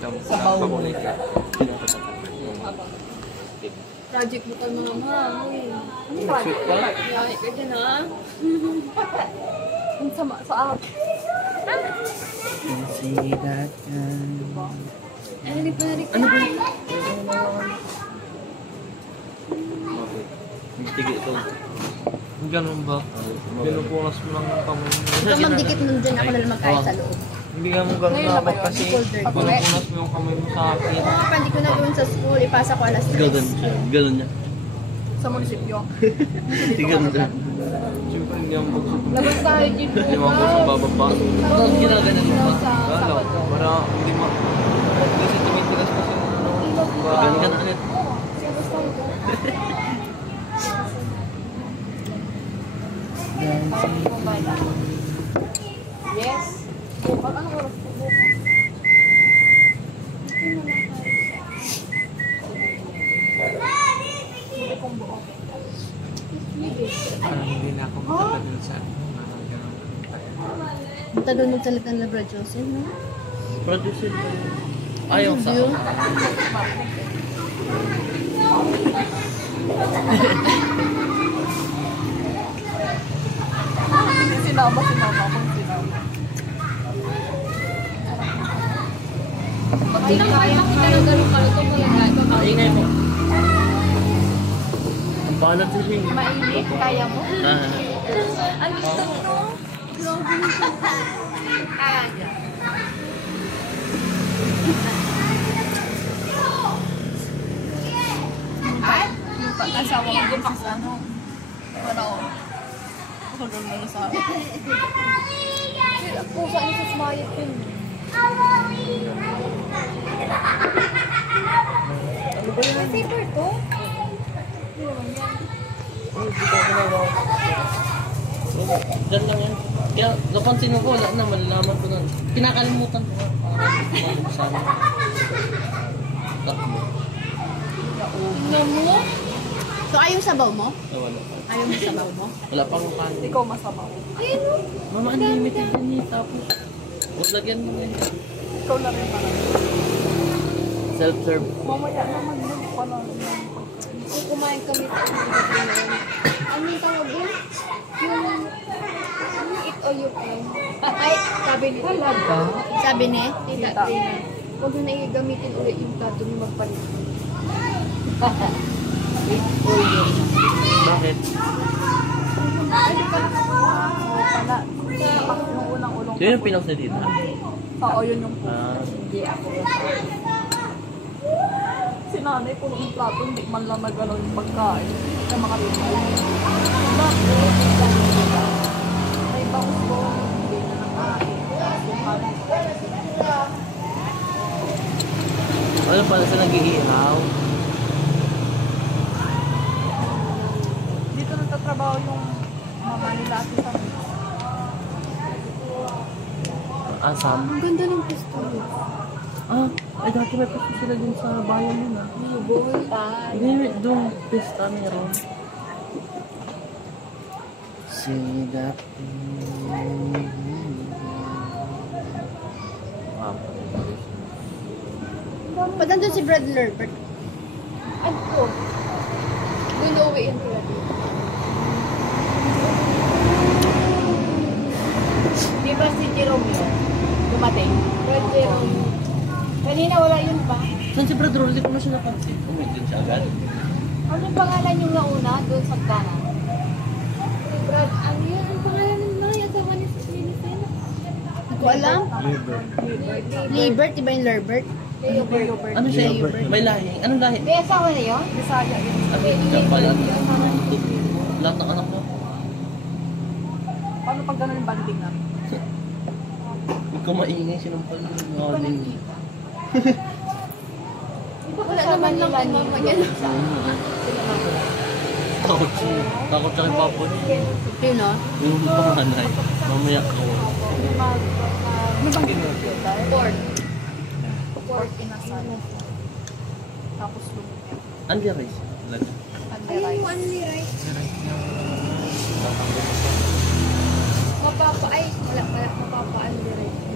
Sabaw mo. Project mo kay mga mami. Ano project ko? Yahay ka dyan ha? Ang sama sa app. See that Ano ba? Ano ba? Tigil ito. Ganun ba? Pinupunas mo lang ng kamay. Ikaw magdikit nun dyan, ako na lang magkaya sa loob. Hindi ka mo ganun dapat kasi pinupunas mo yung kamay mo sa akin. Kapag di ko na gawin sa school, ipasa ko alas 3. Ganun siya. Ganun niya. Sa munisipyo. Tigil na. Siyempre hindi ang bugsog. Labas tayo dito. Hindi mo ako sa bababa. Tapos ginaganan mo ba? Sa Galaw. Para hindi mo. Kasi tumitigas kasi mo. Ganun ka na ulit. Labas tayo dito. Yes. Bukas, ano oras po bukas? Hindi kong buo. Parang hindi na ako matagal sa Punta doon magsalita ng Labra Joseph, no? producer. Ayaw sa View. Sinama kung sinama. Pag kaya kita ng ganun kalutong mo lang gano'n. Ingay mo. Ang balat sa siya. Mainit, kaya mo? Ang gusto mo? Kaya dyan. Ay? Yung pag-asawa ko sa ano? Ano? Ako doon mo na sa akin. Pusa niya sa smayat yun. May paper to? Diyan lang yan. Kaya napansin ko, wala na, malalaman ko na. Kinakalimutan ko nga. Sana. Tatlo. Tingnan mo? So, ayaw sabaw mo? Wala pa. Ayaw mo sabaw mo? Wala pa akong kanin. Ikaw masama. Ayun o. Mama, unlimited yan eh. Tapos, huwag lagyan mo yan. Ikaw na rin pala. Self-serve. Mamaya naman yun pala. Kung kumain kami ano yung tawag yun? Yung eat all you can. Ay, sabi ni talaga. Sabi ni? Tita. Huwag na gamitin ulit yung plato ni magpalit. Bakit? Ay, di pala pala. Nung unang ulong. Yun yung pinas na dito. Oo, yun yung po. Hindi ako. Si nanay puno ng plato, hindi man lang nagalaw yung pagkain. Sa mga limay. Bakit? May bangus ko, hindi na nakain. Ano pala sa nag-iihaw? Dito nagtatrabaho yung mama nila at sa Asam? Ang ganda ng pistola. Ay dati may pasta sila dun sa bayan yun ah. Boy. Hindi, doon pista meron. See that. Ba't nandun si Brad Lerbert? Ano po? Gulowy yung tulad. Di ba si Jerome yun? Dumating? Brad Jerome. Kanina wala yun pa. Saan si Brad Rolly? Hindi ko na siya napansin. Umidin siya agad. Ano pangalan yung nauna doon sa Ghana? Brad, ano yun? Ang pangalan ng Maya? Tama ni Vincent? Hindi ko alam. Liebert, iba yung Lerbert? Leobert. Ano siya? May lahi. Anong lahi? May asawa na yun? Bisaya yun. Ano siya pala? Lahat ng anak mo. Paano pag gano'n yung banding namin? Huwag ka maingay sinumpal yung warning. Wala naman lang ang mama niya. Takot siya. Takot siya kay Papa niya. Yun o. Yung panganay. Mamaya ko. Ano bang ginagawa? Pork. Pork inasal. Tapos lumipit. Andy Rice. Talaga. Only rice. Mapapa, ay, wala, mapapa only rice.